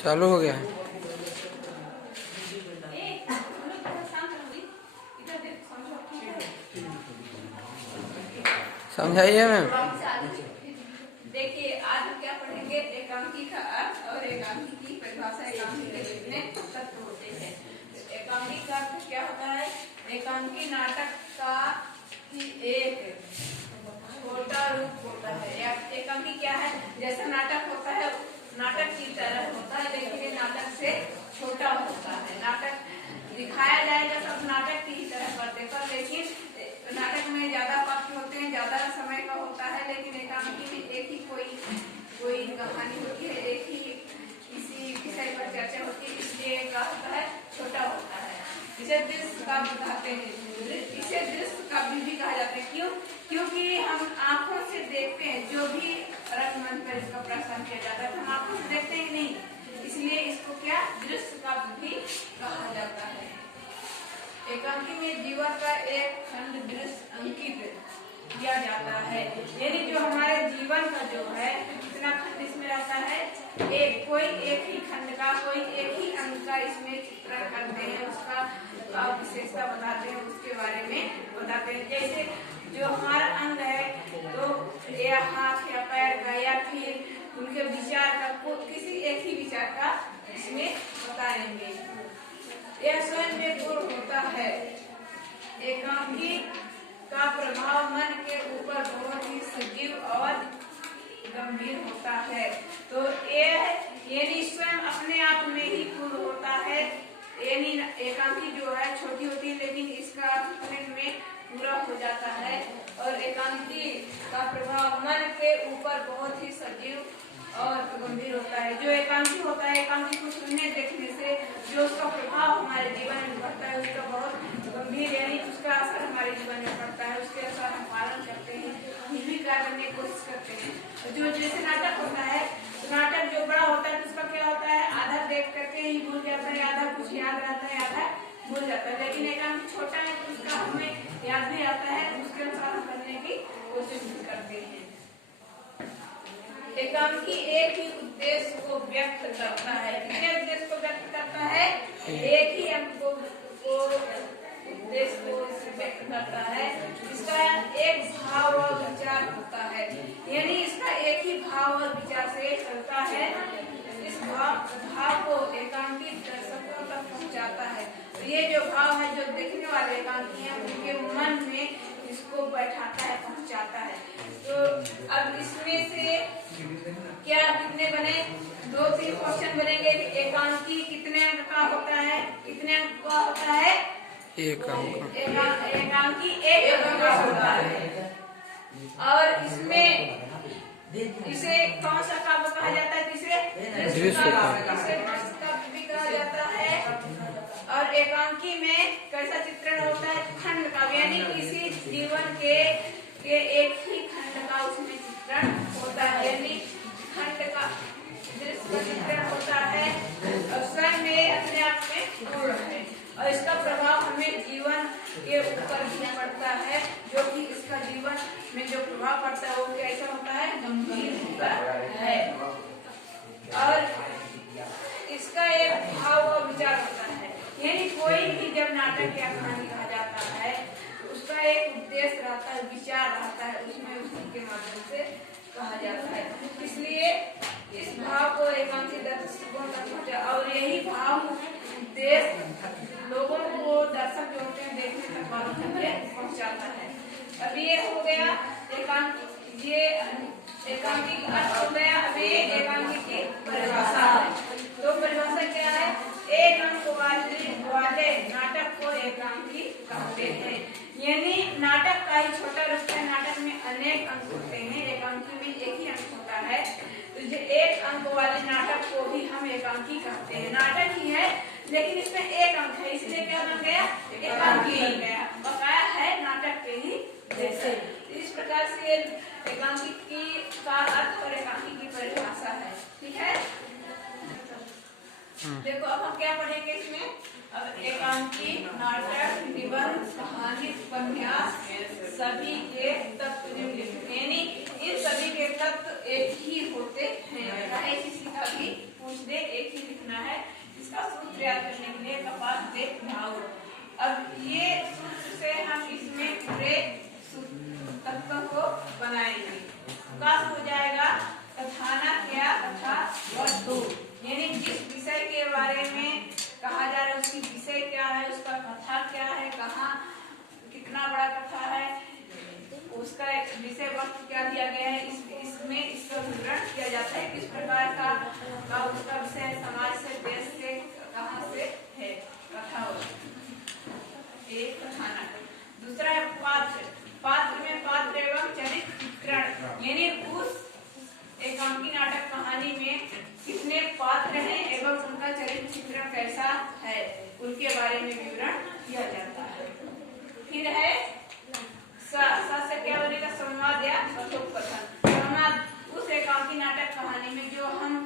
चालू हो गया है। समझाइए मैम। देखिए आज हम क्या पढ़ेंगे, एकांकी का अर्थ और एकांकी की परिभाषा। एकांकी के कितने तत्व होते हैं। एकांकी का अर्थ क्या होता है? एकांकी नाटक का एक छोटा रूप होता है। एकांकी क्या है? जैसा नाटक होता है नाटक की तरह होता है, लेकिन ये नाटक से छोटा होता है। नाटक दिखाया जाएगा सब नाटक की ही तरह करते पर, लेकिन नाटक में ज्यादा पात्र होते हैं, ज्यादा समय का होता है। लेकिन एकांकी में एक ही कोई कहानी होती है, एक ही किसी विषय पर चर्चा होती है, इसलिए क्या होता है? छोटा होता है। इसे दृश्य काव्य कहते हैं। इसे दृश्य काव्य भी कहा जाता है। क्यों? क्योंकि हम आंखों से देखते हैं, जो भी रंगमंच पर इसका प्रसारण किया जाता है हम आंखों से देखते हैं नहीं, इसलिए इसको क्या दृश्य काव्य भी कहा जाता है। एकांकी में जीवन का एक खंड दृश्य अंकित किया जाता है, यानी जो हमारे जीवन का जो है कितना खंड इसमें रहता है, कोई एक ही खंड का, कोई एक ही अंग का इसमें चित्रण करते हैं, उसका विशेषता बताते हैं, उसके बारे में बताते हैं। जैसे जो हमारा अंग है तो या हाथ या पैर का या फिर उनके विचार का, किसी एक ही विचार का इसमें बताएंगे। यह स्वयं में पूर्ण होता है। एकांकी का प्रभाव मन के ऊपर बहुत ही सजीव और गंभीर होता है। तो यानी स्वयं अपने आप में ही पूर्ण होता है। यानी एकांकी जो है छोटी होती है, लेकिन इसका मिनट में पूरा हो जाता है। और एकांकी का प्रभाव मन के ऊपर बहुत ही सजीव और गंभीर होता है। जो एकांकी होता है, एकांकी को सुनने देखने से जो उसका प्रभाव हमारे जीवन में पड़ता है, उसका बहुत गंभीर, यानी उसका असर हमारे जीवन में पड़ता है, उसके अनुसार हम पालन करते हैं, कुछ भी कार्य करने की कोशिश करते हैं। जो जैसे नाटक होता है, तो नाटक जो बड़ा होता है तो उसका क्या होता है, आधा देख करके ही भूल जाता है, आधा कुछ याद रहता है, आधा भूल जाता है। लेकिन एकांकी छोटा है तो उसका हमें याद भी आता है, उसके अनुसार हम करने की कोशिश भी करते हैं। एकांकी एक ही उद्देश्य को व्यक्त करता है। कितने उद्देश्य को व्यक्त करता है? एक ही अंक को उद्देश्य को व्यक्त करता है। इसका एक भाव और विचार होता है, यानी इसका एक ही भाव और विचार से चलता है। इस भाव को एकांकी दर्शकों तक पहुंचाता है। तो ये जो भाव है, जो देखने वाले एकांकी हैं, उनके मन में इसको बैठाता है, पहुंचाता है। तो अब इसमें से क्या कितने बने? 2-3 क्वेश्चन बनेंगे। एकांकी कितने अंक का होता है? कितने अंक का होता है? एक अंक। एकांकी एक अंक का होता है। और इसमें इसे कौन सा काव्य कहा जाता है? दृश्य काव्य भी कहा जाता है। और एकांकी में कैसा चित्रण होता है? खंड काव्य, यानी किसी जीवन के एक ही खंड का उसमें चित्रण होता है, यानी खंड का दृश्य चित्रण होता है और स्वयं में अपने आप में पूर्ण है। और इसका प्रभाव हमें जीवन के ऊपर भी पड़ता है, जो कि इसका जीवन में जो प्रभाव पड़ता है वो कैसा होता है? गंभीर होता है। और इसका एक भाव और विचार होता है, यानी कोई भी जब नाटक या कहानी कहा जाता है तो उसका एक उद्देश्य रहता है, विचार रहता है, उसमें उसके माध्यम से कहा जाता है। इसलिए इस भाव को एकांकी दर्शकों तक पहुंचा, और यही भाव उद्देश्य लोगों को, दर्शक जो होते हैं देखने तक पहुंचाता है। अब ये हो गया एकांकी, ये एकांकी का अर्थ हो गया। अब ये एकांकी की परिभाषा है। तो परिभाषा क्या है? एक अंक वाले नाटक को एकांकी कहते हैं। यानी नाटक का ही छोटा रूप है। नाटक में अनेक अंक होते हैं, एकांकी में एक ही अंक होता है। तो ये एक अंक वाले नाटक को ही हम एकांकी कहते हैं। नाटक ही है लेकिन इसमें एक अंक है, इसलिए क्या बन गया? एकांकी बन गया। बकाया है नाटक के ही जैसे। इस प्रकार से एकांकी का अर्थ और एकांकी की परिभाषा है। ठीक है, देखो अब हम क्या पढ़ेंगे इसमें। अब एकांकी नाटक, निबंध, कहानी, उपन्यास सभी के तत्व निम्नलिखित, यानी इन सभी के तत्व एक ही होते हैं। किसी का भी पूछ दे, एक ही है। इसका सूत्र याद करने के लिए कपास देख भाव। अब ये सूत्र से हम इसमें पूरे तत्वों को बनाएंगे। कस हो जाएगा कथानक या कथा वस्तु, यानी जिस विषय के बारे में कहा जा रहा है उसकी विषय क्या है, उसका कथा क्या है, कहाँ कितना बड़ा कथा है, उसका एक विषय वस्तु क्या दिया गया है, इसमें इसका विवरण किया जाता है। किस प्रकार का उसका विषय समाज से, देश से, कहाँ से है, कथा एक कथानक। दूसरा है पात्र। पात्र में पात्र एवं चरित्र चित्रण, यानी उस एकांकी नाटक कहानी में कितने पात्र हैं एवं उनका चरित्र चित्रण कैसा है, उनके बारे में विवरण किया जाता है। फिर है से क्या बनेगा, संवाद या कथोपकथन। संवाद उस एकांकी नाटक कहानी में जो हम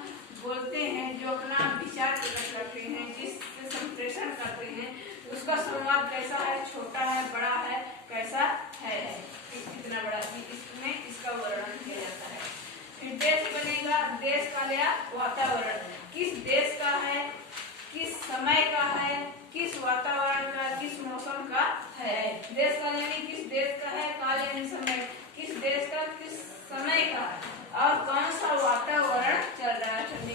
बोलते हैं, जो अपना विचार प्रकट करते हैं, जिससे संप्रेषण करते हैं, उसका संवाद कैसा है, छोटा है, बड़ा है, कैसा है, कितना बड़ा, इसमें इसका वर्णन किया जाता है। फिर देश बनेगा, देश का या वातावरण, किस देश का है, किस समय का है, किस वातावरण का, किस मौसम का है। देश का यानी किस देश का है, काल यानी समय, किस देश का, किस समय का, और कौन सा वातावरण चल रहा है, ठंडी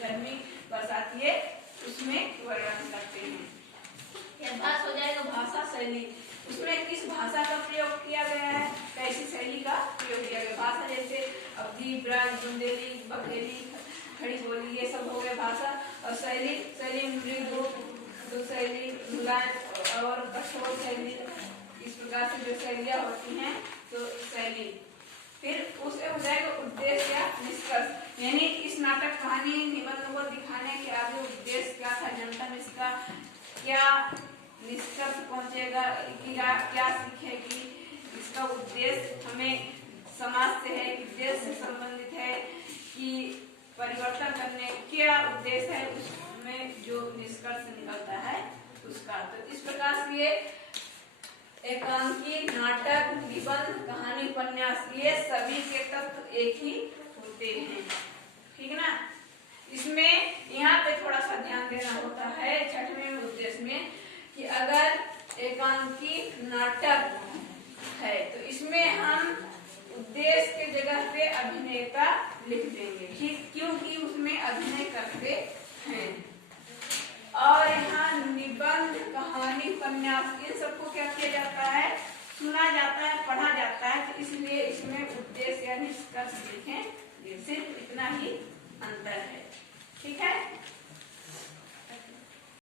गर्मी बरसात, ये उसमें वर्णन करते हैं। यह भाषा हो जाएगा भाषा शैली, उसमें किस भाषा का प्रयोग किया गया है, कैसी शैली का प्रयोग किया गया। भाषा जैसे अवधी, ब्रज, बुंदेली, बघेली, खड़ी बोली, ये सब हो गए भाषा। और शैली, शैली मृदु शैली, मुलायम और कठोर शैली, इस प्रकार से जो शैलियाँ होती हैं तो शैली। फिर उसे हो जाएगा उद्देश्य या निष्कर्ष, यानी इस नाटक कहानी निबंध को दिखाने के आगे उद्देश्य क्या था, जनता में इसका क्या निष्कर्ष पहुंचेगा, क्या सीखेगी, इसका उद्देश्य हमें समाज से है कि देश से संबंधित है कि परिवर्तन करने क्या उद्देश्य है, उसमें जो निष्कर्ष निकलता है उसका। तो इस प्रकार से ये एकांकी नाटक, निबंध, कहानी, उपन्यास, ये सभी के तत्व एक ही होते हैं, ठीक ना। इसमें यहाँ पे थोड़ा सा ध्यान देना होता है छठवें उद्देश्य में कि अगर एकांकी नाटक है तो इसमें हम उद्देश्य के जगह पे अभिनेता लिख देंगे, ठीक, क्योंकि उसमें अभिनय करते हैं। और यहाँ निबंध, कहानी, उपन्यास, इन सबको क्या किया जाता है, सुना जाता है, पढ़ा जाता है, तो इसलिए इसमें उद्देश्य या निष्कर्ष लिखें, सिर्फ इतना ही अंतर है।